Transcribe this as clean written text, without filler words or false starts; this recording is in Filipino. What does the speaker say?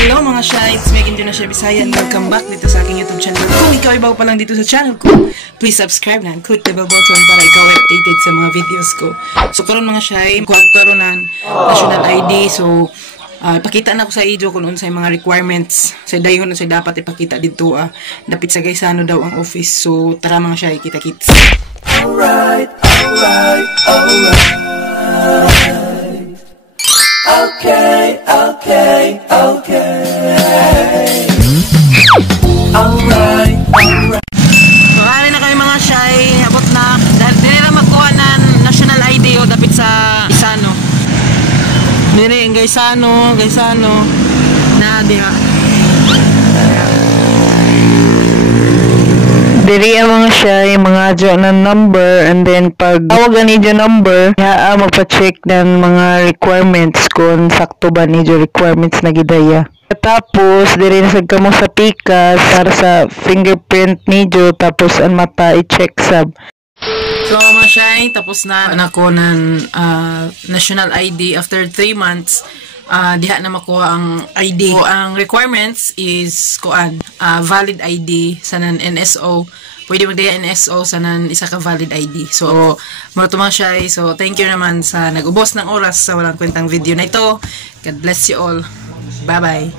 Hello mga shy, it's Megan Dino Shy Bisaya and welcome back dito sa aking YouTube channel. Kung ikaw ay bago pa lang dito sa channel ko, please subscribe na and click the bell button para ikaw ay updated sa mga videos ko. So karon mga shy, karon ng national ID. So ipakita na ko sa video kung unsay mga requirements sa dayon sa dapat ipakita dito. Dapit sa Gaisano daw ang office. So tara mga shy, kita-kits. Alright. Okay. Alright. So, ari na kami mga shy, abot na. Dahil dinira magkuha ng national ID o dapit sa Gaisano. Diri ang Gaisano na diha. Diri ang mga siya, yung mga adyo ng number, and then pag tawagan niyo number, magpa-check ng mga requirements kung sakto ba niyo requirements na gidaya. Tapos, diri na sad kamo sa pikas para sa fingerprint niyo, tapos ang mata i-check sab. So mga shy, tapos na ako ng national ID after 3 months. Diha na makuha ang ID. So, ang requirements is valid ID sa nan NSO. Pwede magdaya NSO sa nan isa ka valid ID. So, mura mga shy. So, thank you naman sa nag-ubos ng oras sa walang kwentang video na ito. God bless you all. Bye-bye.